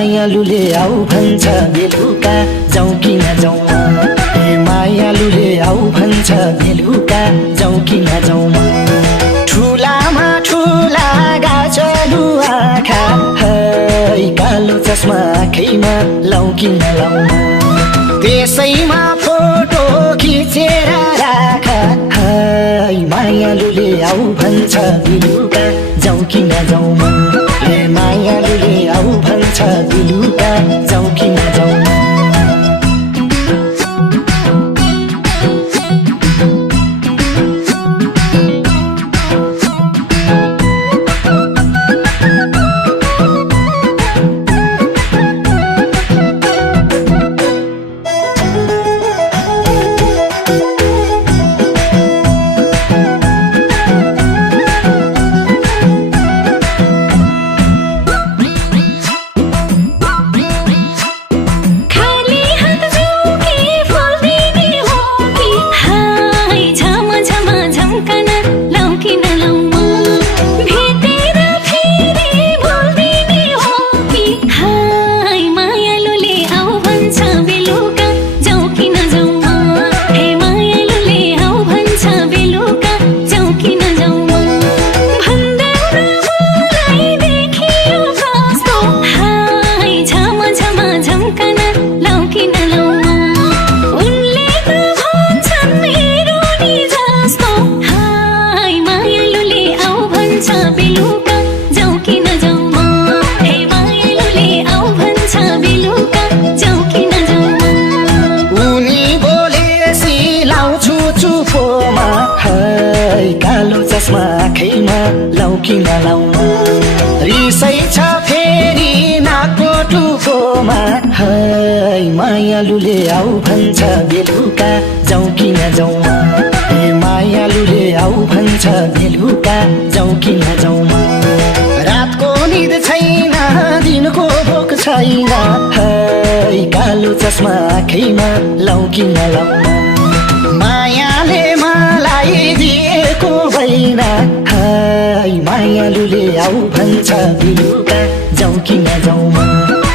मायालुले आऊ भन्छ बेलुका जाउँ कि नजाउँ हे मायालुले आऊ भन्छ बेलुका जाउँ कि नजाउँ ठुलामा ठुला गाजलु आँखा है कालो चस्मा आँखैमा लाउँ कि नलाउँ त्यसैमा फोटो खिचेर राख है मायालुले आऊ भन्छ बेलुका जाउँ कि नजाउँ हे मायालुले आऊ भन्छ बेलुका जाउँ कि नजाउँ आँखैमा लाउँ कि नलाउँ रिसै छ फेरि नाकको टुपोमा है मायालुले आऊ भन्छ बेलुका जाउँ कि नजाउँ हे मायालुले आऊ भन्छ बेलुका जाउँ कि नजाउँ रातको निद छैन दिनको भोक छैन है कालो चस्मा आँखैमा लाउँ कि नलाउँ मायाले मलाई दिएको होइन है मायालुले आऊ भन्छ बेलुका जाउँ कि नजाउँ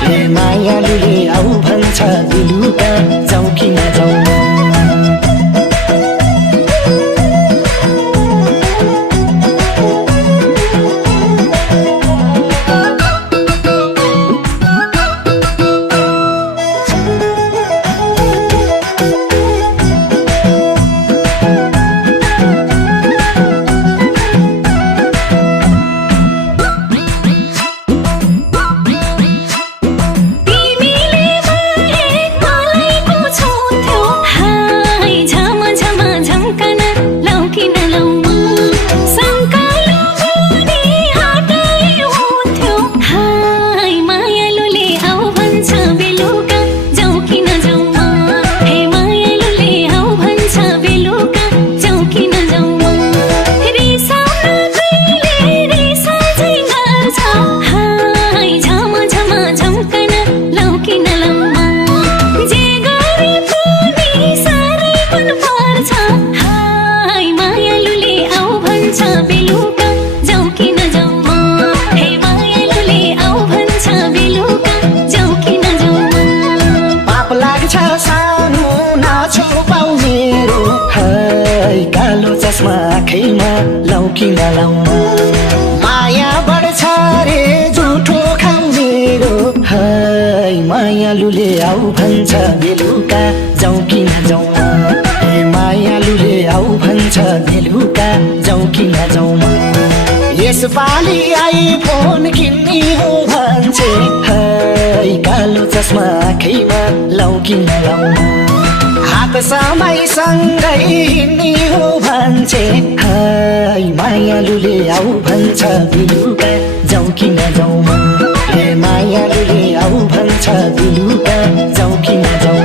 हे मायालुले आऊ भन्छ बेलुका जाउँ कि नजाउँ आँखैमा लाउँ कि नलाउँ माया बढ्छ रे झुठो खाऊ मेरो है मायालुले आऊ भन्छ बेलुका जाउँ कि नजाउँ हे मायालुले आऊ भन्छ बेलुका जाउँ कि नजाउँ यसपालि आइफोन किन्ने हो भन्छे है कालो चस्मा आँखैमा लाउँ कि नलाउँ हात समयसँगै हिँड्ने हो भन्छे है मायालुले आऊ भन्छ बेलुका जाउँ कि नजाउँ हे मायालुले आऊ भन्छ बेलुका जाउँ कि नजाउँ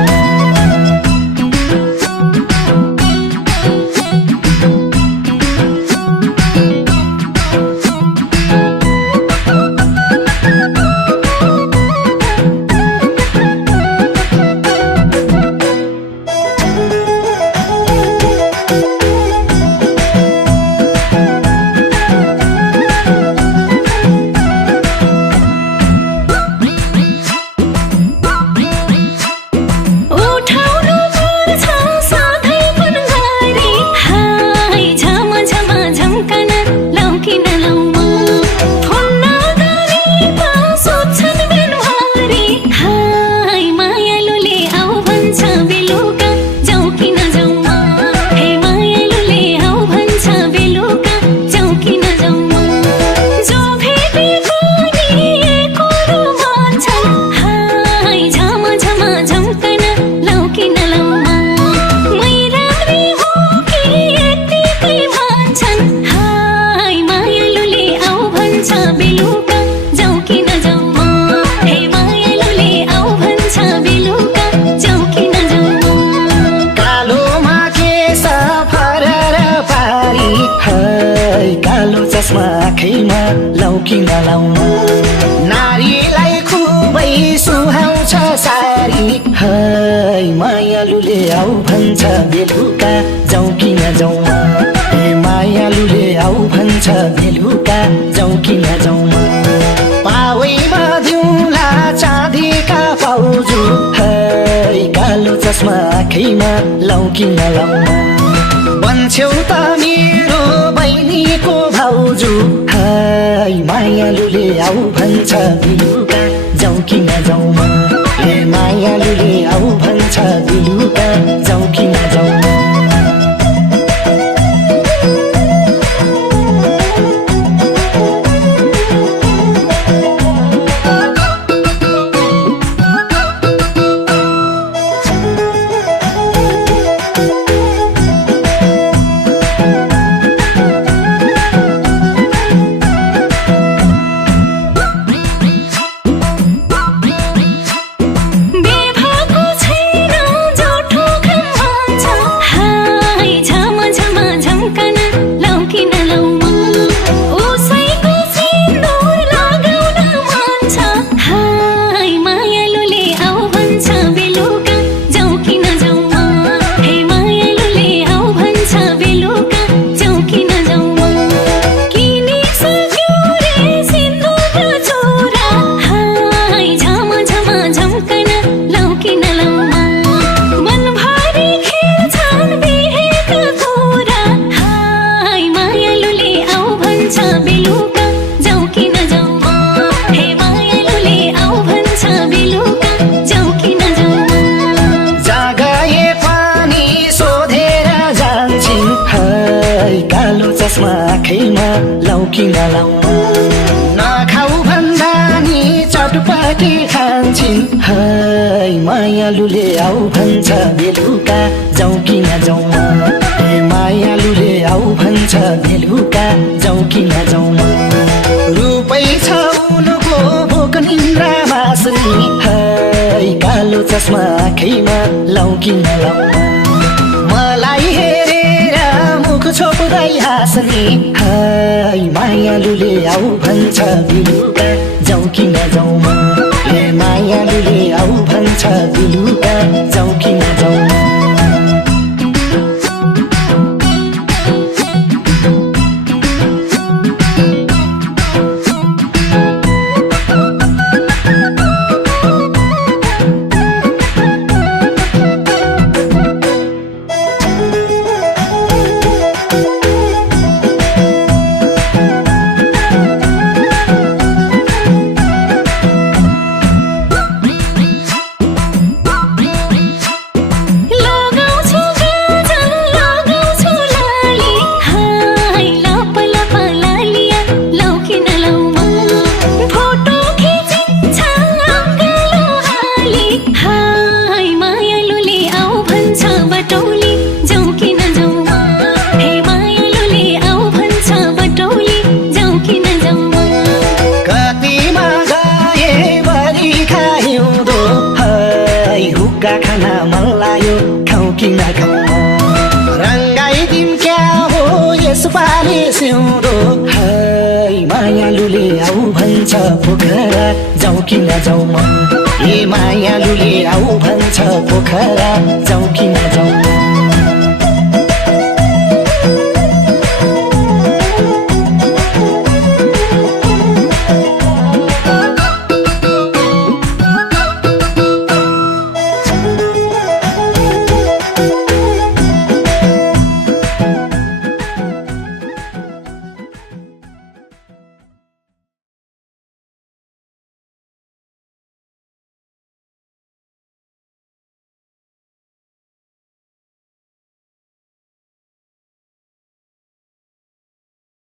किन लाउन नारीलाई खुबै सुहाउँछ सारी है मायालुले आऊ भन्छ बेलुका जाउँ किन जाउँ ए मायालुले आऊ भन्छ बेलुका जाउँ किन जाउँ पावैमा दिउँला चाँदीका पाउजु है कालो चस्मा आँखैमा लाउँ किन लाउँ भन्छौ त मेरो बहिनीको भाउजू हाय मायालुले आऊ भन्छ बेलुका जाउँ किन जाउँ ए मायालुले आऊ भन्छ बेलुका जाउँ किन जाउँ आँखैमा लाउँ किन लाउँ नखाऊ भन्दा नि चटपटी खान्छन् है मायालुले आऊ भन्छ बेलुका जाउँ किन जाउँ ए मायालुले आऊ भन्छ बेलुका जाउँ किन जाउँ रूपै छ उनको भोक निन्द्रा मास्नी है कालो चस्मा आँखैमा लाउँ किन लाउँ मलाई हेरेर मुख छोप्दै हाँस्ने हाय मायालुले आऊ भन्छ बेलुका जाउँ किन जाउँ ए मायालुले आऊ भन्छ बेलुका जाउँ किन जाउँ खाना मन लाग्यो खाउँ किन खाउँ रङ्गाइदिउँ क्या हो यसपालि सिउँदो है मायालुले आऊ भन्छ पोखरा जाउँ किन जाउँ ए मायालुले आऊ भन्छ पोखरा जाउँ किन जाउँ